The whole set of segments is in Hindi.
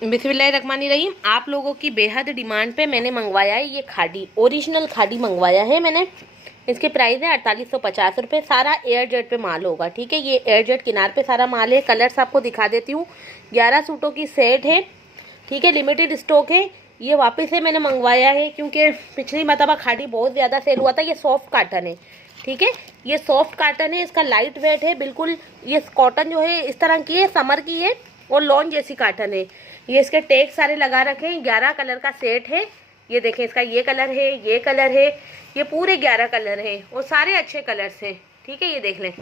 बिस्मिल्लाहिर्रहमानिर्रहीम। आप लोगों की बेहद डिमांड पे मैंने मंगवाया है ये खादी, ओरिजिनल खादी मंगवाया है मैंने। इसकी प्राइस है 4850 रुपये। सारा एयर जेट पे माल होगा, ठीक है। ये एयर जेट किनार पे सारा माल है। कलर्स आपको दिखा देती हूँ। 11 सूटों की सेट है, ठीक है। लिमिटेड स्टॉक है। ये वापस से मैंने मंगवाया है क्योंकि पिछली मरतबा खादी बहुत ज़्यादा सेल हुआ था। ये सॉफ्ट काटन है, ठीक है। ये सॉफ्ट काटन है, इसका लाइट वेट है बिल्कुल। ये कॉटन जो है इस तरह की है, समर की है और लॉन जैसी काटन है। ये इसके टैग सारे लगा रखे हैं। 11 कलर का सेट है। ये देखें, इसका ये कलर है, ये कलर है, ये पूरे 11 कलर हैं और सारे अच्छे कलर्स हैं, ठीक है। ये देख लें,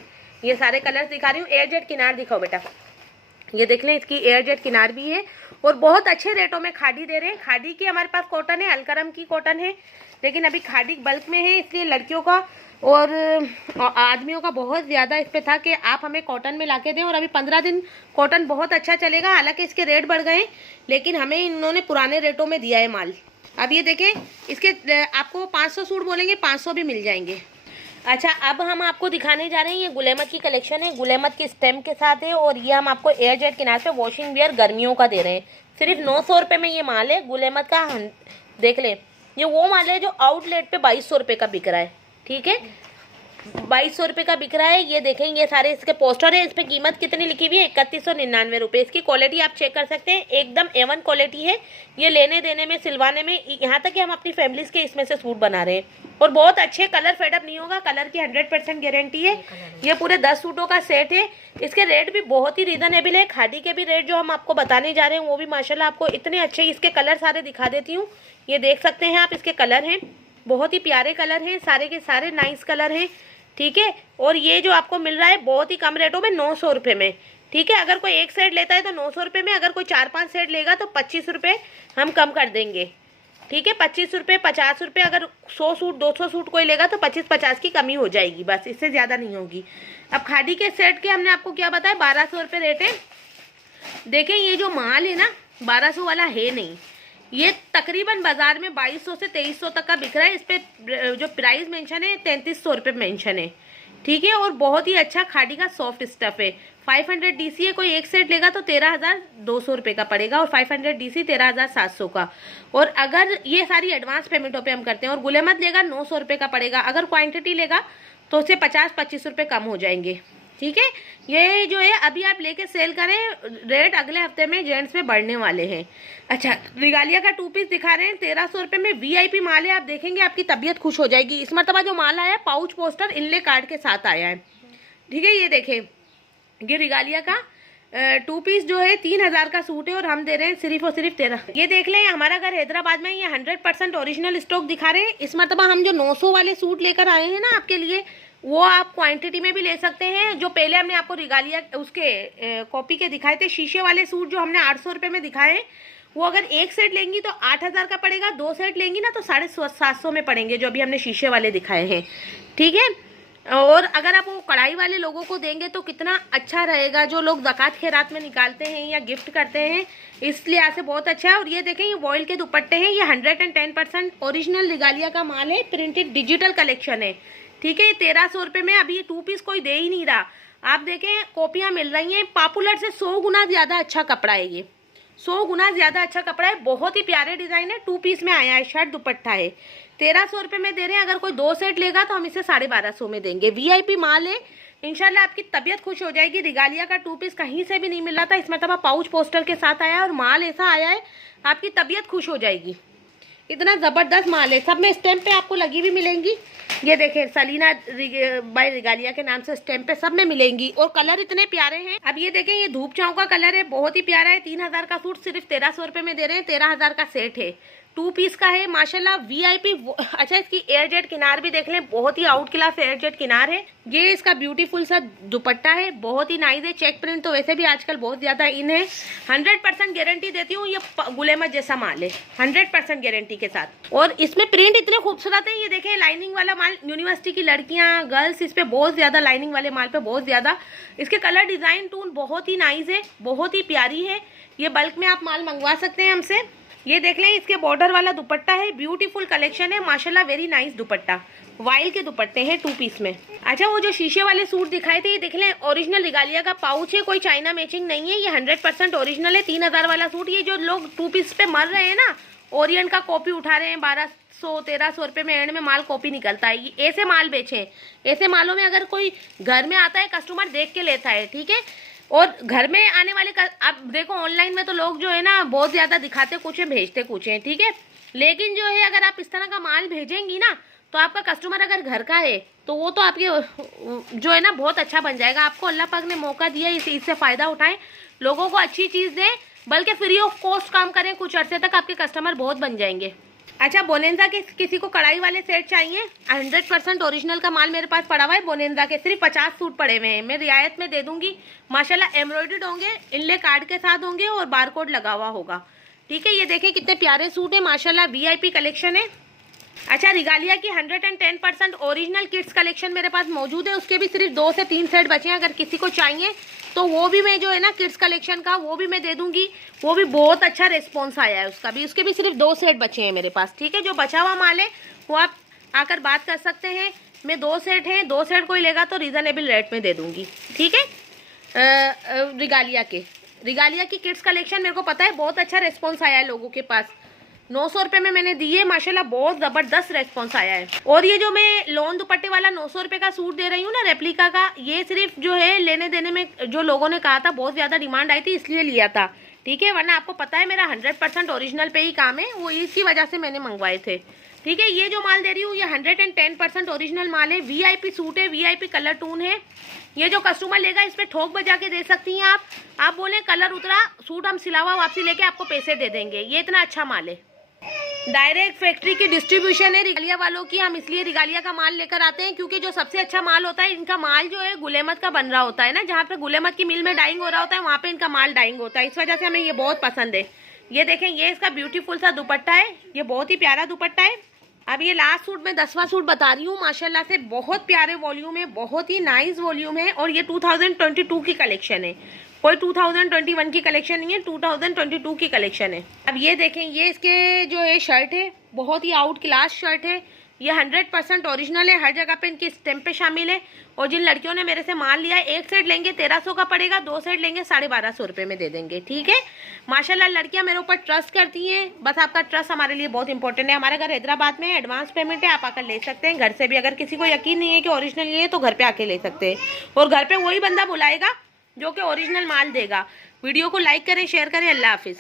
ये सारे कलर्स दिखा रही हूँ। एयर जेट किनार दिखाओ बेटा। ये देख लें, इसकी एयर जेट किनार भी है और बहुत अच्छे रेटों में खादी दे रहे हैं। खादी की हमारे पास कॉटन है, अलकरम की कॉटन है, लेकिन अभी खादी बल्क में है, इसलिए लड़कियों का और आदमियों का बहुत ज़्यादा इस पे था कि आप हमें कॉटन में लाके दें। और अभी 15 दिन कॉटन बहुत अच्छा चलेगा। हालांकि इसके रेट बढ़ गए, लेकिन हमें इन्होंने पुराने रेटों में दिया है माल। अब ये देखें, इसके आपको 500 सूट बोलेंगे 500 भी मिल जाएंगे। अच्छा, अब हम आपको दिखाने जा रहे हैं, ये गुलेमत की कलेक्शन है, गुलेमत की स्टेम के साथ है। और ये हम आपको एयर जेट किनार पे वॉशिंग वेयर गर्मियों का दे रहे हैं। सिर्फ 900 रुपये में ये माल है गुलेमत का। देख लें, ये वो माल है जो आउटलेट पे 2200 रुपये का बिक रहा है, ठीक है। 2200 रुपये का बिक रहा है। ये देखें, ये सारे इसके पोस्टर है। इस पर कीमत कितनी लिखी हुई है? 3199 रुपये। इसकी क्वालिटी आप चेक कर सकते हैं, एकदम A1 क्वालिटी है। ये लेने देने में, सिलवाने में, यहाँ तक कि हम अपनी फैमिलीज के इसमें से सूट बना रहे हैं और बहुत अच्छे। कलर फेडअप नहीं होगा, कलर की 100% गारंटी है। ये पूरे 10 सूटों का सेट है। इसके रेट भी बहुत ही रीजनेबल है। खादी के भी रेट जो हम आपको बताने जा रहे हैं वो भी माशाल्लाह आपको इतने अच्छे। इसके कलर सारे दिखा देती हूँ। ये देख सकते हैं आप, इसके कलर हैं, बहुत ही प्यारे कलर हैं, सारे के सारे नाइस कलर हैं, ठीक है। और ये जो आपको मिल रहा है बहुत ही कम रेटों में, 900 रुपये में, ठीक है। अगर कोई एक सेट लेता है तो 900 रुपये में, अगर कोई 4-5 सेट लेगा तो 25 रुपये हम कम कर देंगे, ठीक है। 25 रुपये, 50 रुपये। अगर 100 सूट 200 सूट कोई लेगा तो 25-50 की कमी हो जाएगी, बस, इससे ज़्यादा नहीं होगी। अब खादी के सेट के हमने आपको क्या बताया, 1200 रुपये रेट है। देखें, ये जो माल है ना, 1200 वाला है नहीं। ये तकरीबन बाजार में 2200 से 2300 तक का बिक रहा है। इस पर जो प्राइस मेंशन है 3300 रुपये मेंशन है, ठीक है। और बहुत ही अच्छा खादी का सॉफ्ट स्टफ है। 500 DC है, कोई एक सेट लेगा तो 13,200 रुपये का पड़ेगा और 500 DC 13,700 का। और अगर ये सारी एडवांस पेमेंटों पे हम करते हैं, और गुलेमत लेगा 900 रुपये का पड़ेगा। अगर क्वांटिटी लेगा तो उससे 50-25 रुपये कम हो जाएंगे, ठीक है। ये जो है अभी आप लेके सेल करें, रेट अगले हफ्ते में जेंट्स में बढ़ने वाले हैं। अच्छा, रिगालिया का 2 पीस दिखा रहे हैं 1300 रुपये में। VIP माल है, आप देखेंगे आपकी तबीयत खुश हो जाएगी। इस मरतबा जो माल आया है पाउच पोस्टर इनले कार्ड के साथ आया है, ठीक है। ये देखें, ये रिगालिया का 2 पीस जो है 3000 का सूट है और हम दे रहे हैं सिर्फ और सिर्फ 13। ये देख लें, हमारा घर हैदराबाद में, ये 100% ओरिजिनल स्टॉक दिखा रहे हैं। इस मरतबा हम जो 900 वाले सूट लेकर आए हैं ना आपके लिए, वो आप क्वांटिटी में भी ले सकते हैं। जो पहले हमने आपको रिगालिया उसके कॉपी के दिखाए थे, शीशे वाले सूट जो हमने 800 रुपये में दिखाए, वो अगर एक सेट लेंगी तो 8000 का पड़ेगा। 2 सेट लेंगी ना तो 750 में पड़ेंगे, जो अभी हमने शीशे वाले दिखाए हैं, ठीक है। और अगर आप वो कढ़ाई वाले लोगों को देंगे तो कितना अच्छा रहेगा, जो लोग ज़कात खैरात में निकालते हैं या गिफ्ट करते हैं, इसलिए ऐसे बहुत अच्छा है। और ये देखें, ये वॉइल के दुपट्टे हैं। ये 110% ओरिजिनल रिगालिया का माल है, प्रिंटेड डिजिटल कलेक्शन है, ठीक है। ये 1300 रुपये में अभी ये 2 पीस कोई दे ही नहीं रहा। आप देखें, कॉपियाँ मिल रही हैं। पॉपुलर से 100 गुना ज़्यादा अच्छा कपड़ा है, ये 100 गुना ज़्यादा अच्छा कपड़ा है। बहुत ही प्यारे डिज़ाइन है। 2 पीस में आया है, शर्ट दुपट्टा है। 1300 रुपये में दे रहे हैं। अगर कोई 2 सेट लेगा तो हम इसे 1250 में देंगे। VIP माल है, इंशाल्लाह आपकी तबीयत खुश हो जाएगी। रिगालिया का 2 पीस कहीं से भी नहीं मिल रहा था। इसमें तब पाउच पोस्टर के साथ आया है और माल ऐसा आया है, आपकी तबीयत खुश हो जाएगी। इतना ज़बरदस्त माल है। सब में स्टैम्प पे आपको लगी भी मिलेंगी। ये देखें, सलीना बाय रिगालिया के नाम से स्टैम्प पे सब में मिलेंगी और कलर इतने प्यारे हैं। अब ये देखें, ये धूप चाव का कलर है, बहुत ही प्यारा है। 3000 का सूट सिर्फ 1300 रुपये में दे रहे हैं। 13000 का सेट है, 2 पीस का है माशाल्लाह। VIP। अच्छा, इसकी एयर जेट किनार भी देख लें, बहुत ही आउट क्लास एयर जेट किनार है। ये इसका ब्यूटीफुल सा दुपट्टा है, बहुत ही नाइस है। चेक प्रिंट तो वैसे भी आजकल बहुत ज़्यादा इन है। 100% गारंटी देती हूँ, ये गुलेमत जैसा माल है, 100% गारंटी के साथ। और इसमें प्रिंट इतने खूबसूरत है। ये देखें, लाइनिंग वाला माल, यूनिवर्सिटी की लड़कियाँ, गर्ल्स, इस पर बहुत ज़्यादा, लाइनिंग वाले माल पे बहुत ज़्यादा। इसके कलर डिज़ाइन टून बहुत ही नाइस है, बहुत ही प्यारी है। ये बल्क में आप माल मंगवा सकते हैं हमसे। ये देख लें, इसके बॉर्डर वाला दुपट्टा है, ब्यूटीफुल कलेक्शन है माशाल्लाह, वेरी नाइस दुपट्टा, वाइल के दुपट्टे हैं 2 पीस में। अच्छा, वो जो शीशे वाले सूट दिखाए थे, ये देख लें, ओरिजिनल रिगालिया का पाउच है, कोई चाइना मैचिंग नहीं है, ये 100% ओरिजिनल है। 3000 वाला सूट, ये जो लोग 2 पीस पे मर रहे हैं ना, ओरिएंट का कॉपी उठा रहे हैं 1200-1300 रुपये में, एंड में माल कॉपी निकलता है, ऐसे माल बेचें। ऐसे मालों में अगर कोई घर में आता है, कस्टमर देख के लेता है, ठीक है। और घर में आने वाले अब देखो, ऑनलाइन में तो लोग जो है ना बहुत ज़्यादा दिखाते कुछ है, भेजते कुछ है, ठीक है। लेकिन जो है, अगर आप इस तरह का माल भेजेंगी ना, तो आपका कस्टमर अगर घर का है तो वो तो आपके जो है ना बहुत अच्छा बन जाएगा। आपको अल्लाह पाक ने मौका दिया, इससे फ़ायदा उठाएं, लोगों को अच्छी चीज़ दें, बल्कि फ्री ऑफ कॉस्ट काम करें, कुछ अर्से तक आपके कस्टमर बहुत बन जाएंगे। अच्छा, बोनेंजा के किसी को कढ़ाई वाले सेट चाहिए, 100% ओरिजिनल का माल मेरे पास पड़ा हुआ है। बोनेंजा के सिर्फ 50 सूट पड़े हुए हैं, मैं रियायत में दे दूंगी माशाल्लाह। एम्ब्रॉयडर्ड होंगे, इनले कार्ड के साथ होंगे और बारकोड लगा हुआ होगा, ठीक है। ये देखें कितने प्यारे सूट है माशाल्लाह, VIP कलेक्शन है। अच्छा, रिगालिया की 110% ओरिजिनल किड्स कलेक्शन मेरे पास मौजूद है, उसके भी सिर्फ 2 से 3 सेट बचे हैं। अगर किसी को चाहिए तो वो भी मैं जो है ना किड्स कलेक्शन का वो भी मैं दे दूंगी, वो भी बहुत अच्छा रिस्पॉन्स आया है उसका भी, उसके भी सिर्फ 2 सेट बचे हैं मेरे पास, ठीक है। जो बचा हुआ माल है वो आप आकर बात कर सकते हैं। मैं 2 सेट हैं, 2 सेट कोई लेगा तो रीज़नेबल रेट में दे दूंगी, ठीक है। रिगालिया की किड्स कलेक्शन मेरे को पता है बहुत अच्छा रिस्पॉन्स आया है लोगों के पास। 900 रुपये में मैंने दिए, माशाल्लाह बहुत ज़बरदस्त रेस्पॉन्स आया है। और ये जो मैं लॉन दुपट्टे वाला 900 रुपये का सूट दे रही हूँ ना, रेप्लिका का, ये सिर्फ जो है लेने देने में जो लोगों ने कहा था, बहुत ज़्यादा डिमांड आई थी, इसलिए लिया था, ठीक है। वरना आपको पता है मेरा 100% ओरिजिनल पे ही काम है, वो इसी वजह से मैंने मंगवाए थे, ठीक है। ये जो माल दे रही हूँ ये 110% ओरिजिनल माल है, VIP सूट है, VIP कलर टून है। ये जो कस्टमर लेगा इस पर ठोक बजा के दे सकती हैं आप बोलें कलर उतरा, सूट हम सिलावा वापसी लेके आपको पैसे दे देंगे, ये इतना अच्छा माल है। डायरेक्ट फैक्ट्री की डिस्ट्रीब्यूशन है रिगालिया वालों की। हम इसलिए रिगालिया का माल लेकर आते हैं क्योंकि जो सबसे अच्छा माल होता है, इनका माल जो है गुल अहमद का बन रहा होता है ना, जहाँ पे गुल अहमद की मिल में डाइंग हो रहा होता है, वहाँ पे इनका माल डाइंग होता है, इस वजह से हमें ये बहुत पसंद है। ये देखें, ये इसका ब्यूटीफुल सा दुपट्टा है, ये बहुत ही प्यारा दुपट्टा है। अब ये लास्ट सूट में 10वां सूट बता रही हूँ, माशाल्लाह से बहुत प्यारे वॉल्यूम है, बहुत ही नाइस वॉल्यूम है। और ये 2022 की कलेक्शन है, कोई 2021 की कलेक्शन नहीं है, 2022 की कलेक्शन है। अब ये देखें, ये इसके जो है शर्ट है, बहुत ही आउट क्लास शर्ट है, ये 100% ओरिजिनल है, हर जगह पे इनकी स्टैम्प पे शामिल है। और जिन लड़कियों ने मेरे से माल लिया है, 1 सेट लेंगे 1300 का पड़ेगा, 2 सेट लेंगे 1250 रुपये में दे देंगे, ठीक है। माशाल्लाह लड़कियां मेरे ऊपर ट्रस्ट करती हैं, बस आपका ट्रस्ट हमारे लिए बहुत इंपॉर्टेंट है। हमारा घर हैदराबाद में है, एडवांस पेमेंट है, आप आकर ले सकते हैं घर से भी। अगर किसी को यकीन नहीं है कि ओरिजिनल ये है तो घर पे आके ले सकते हैं, और घर पे वही बंदा बुलाएगा जो कि ओरिजिनल माल देगा। वीडियो को लाइक करें, शेयर करें। अल्लाह हाफिज़।